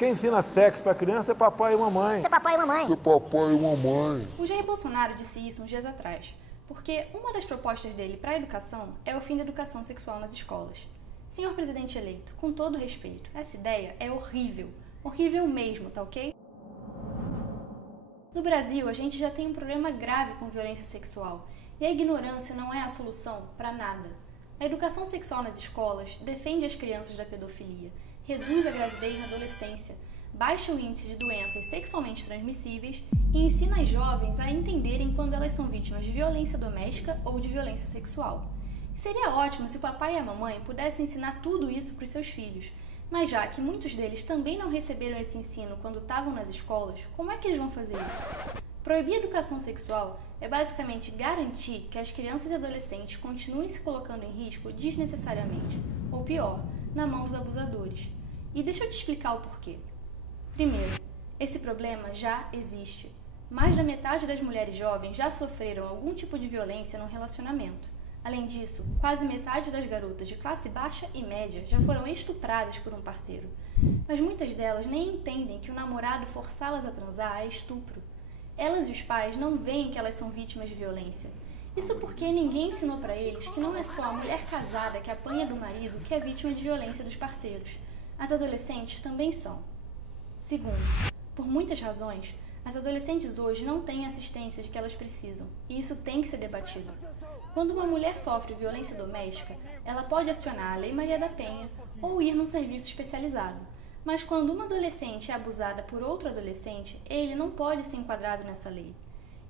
Quem ensina sexo para criança é papai e mamãe. É papai e mamãe. É papai e mamãe. O Jair Bolsonaro disse isso uns dias atrás, porque uma das propostas dele para a educação é o fim da educação sexual nas escolas. Senhor presidente eleito, com todo respeito, essa ideia é horrível. Horrível mesmo, tá ok? No Brasil, a gente já tem um problema grave com violência sexual, e a ignorância não é a solução para nada. A educação sexual nas escolas defende as crianças da pedofilia, reduz a gravidez na adolescência, baixa o índice de doenças sexualmente transmissíveis e ensina as jovens a entenderem quando elas são vítimas de violência doméstica ou de violência sexual. Seria ótimo se o papai e a mamãe pudessem ensinar tudo isso para os seus filhos, mas já que muitos deles também não receberam esse ensino quando estavam nas escolas, como é que eles vão fazer isso? Proibir a educação sexual é basicamente garantir que as crianças e adolescentes continuem se colocando em risco desnecessariamente, ou pior, na mão dos abusadores. E deixa eu te explicar o porquê. Primeiro, esse problema já existe. Mais da metade das mulheres jovens já sofreram algum tipo de violência no relacionamento. Além disso, quase metade das garotas de classe baixa e média já foram estupradas por um parceiro. Mas muitas delas nem entendem que o namorado forçá-las a transar é estupro. Elas e os pais não veem que elas são vítimas de violência. Isso porque ninguém ensinou para eles que não é só a mulher casada que apanha do marido que é vítima de violência dos parceiros. As adolescentes também são. Segundo, por muitas razões, as adolescentes hoje não têm a assistência de que elas precisam, e isso tem que ser debatido. Quando uma mulher sofre violência doméstica, ela pode acionar a Lei Maria da Penha ou ir num serviço especializado. Mas quando uma adolescente é abusada por outro adolescente, ele não pode ser enquadrado nessa lei.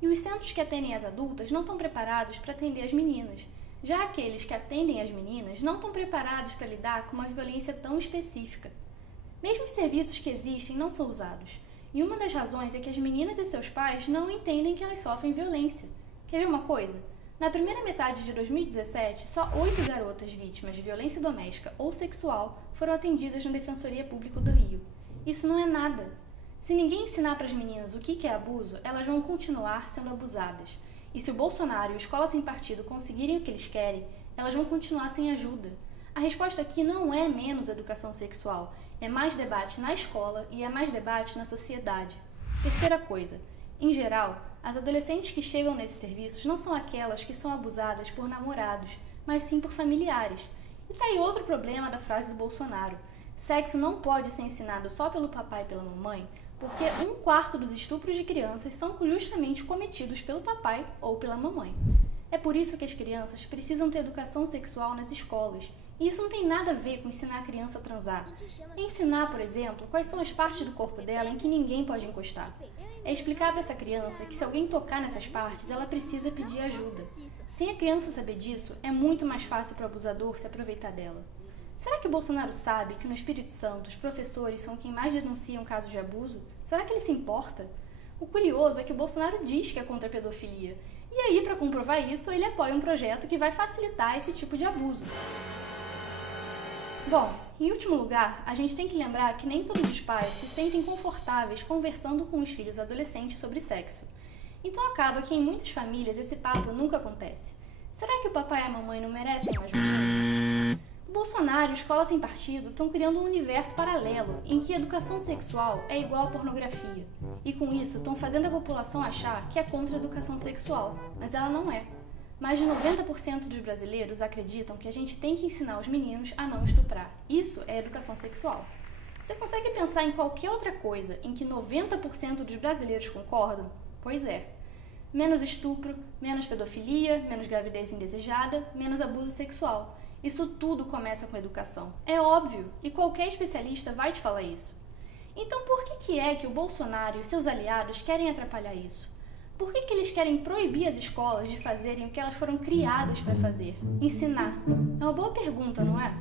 E os centros que atendem as adultas não estão preparados para atender as meninas. Já aqueles que atendem as meninas não estão preparados para lidar com uma violência tão específica. Mesmo os serviços que existem não são usados. E uma das razões é que as meninas e seus pais não entendem que elas sofrem violência. Quer ver uma coisa? Na primeira metade de 2017, só 8 garotas vítimas de violência doméstica ou sexual foram atendidas na Defensoria Pública do Rio. Isso não é nada. Se ninguém ensinar para as meninas o que é abuso, elas vão continuar sendo abusadas. E se o Bolsonaro e o Escola Sem Partido conseguirem o que eles querem, elas vão continuar sem ajuda. A resposta aqui não é menos educação sexual, é mais debate na escola e é mais debate na sociedade. Terceira coisa, em geral, as adolescentes que chegam nesses serviços não são aquelas que são abusadas por namorados, mas sim por familiares. E tá aí outro problema da frase do Bolsonaro. Sexo não pode ser ensinado só pelo papai e pela mamãe, porque 1/4 dos estupros de crianças são justamente cometidos pelo papai ou pela mamãe. É por isso que as crianças precisam ter educação sexual nas escolas. E isso não tem nada a ver com ensinar a criança a transar. É ensinar, por exemplo, quais são as partes do corpo dela em que ninguém pode encostar. É explicar para essa criança que se alguém tocar nessas partes, ela precisa pedir ajuda. Sem a criança saber disso, é muito mais fácil para o abusador se aproveitar dela. Será que o Bolsonaro sabe que no Espírito Santo os professores são quem mais denunciam casos de abuso? Será que ele se importa? O curioso é que o Bolsonaro diz que é contra a pedofilia. E aí, para comprovar isso, ele apoia um projeto que vai facilitar esse tipo de abuso. Bom, em último lugar, a gente tem que lembrar que nem todos os pais se sentem confortáveis conversando com os filhos adolescentes sobre sexo. Então acaba que em muitas famílias esse papo nunca acontece. Será que o papai e a mamãe não merecem mais vagina? O Bolsonaro e o Escola Sem Partido estão criando um universo paralelo em que a educação sexual é igual à pornografia. E com isso estão fazendo a população achar que é contra a educação sexual, mas ela não é. Mais de 90% dos brasileiros acreditam que a gente tem que ensinar os meninos a não estuprar. Isso é educação sexual. Você consegue pensar em qualquer outra coisa em que 90% dos brasileiros concordam? Pois é. Menos estupro, menos pedofilia, menos gravidez indesejada, menos abuso sexual. Isso tudo começa com educação. É óbvio, e qualquer especialista vai te falar isso. Então por que é que o Bolsonaro e os seus aliados querem atrapalhar isso? Por que eles querem proibir as escolas de fazerem o que elas foram criadas para fazer? Ensinar. É uma boa pergunta, não é?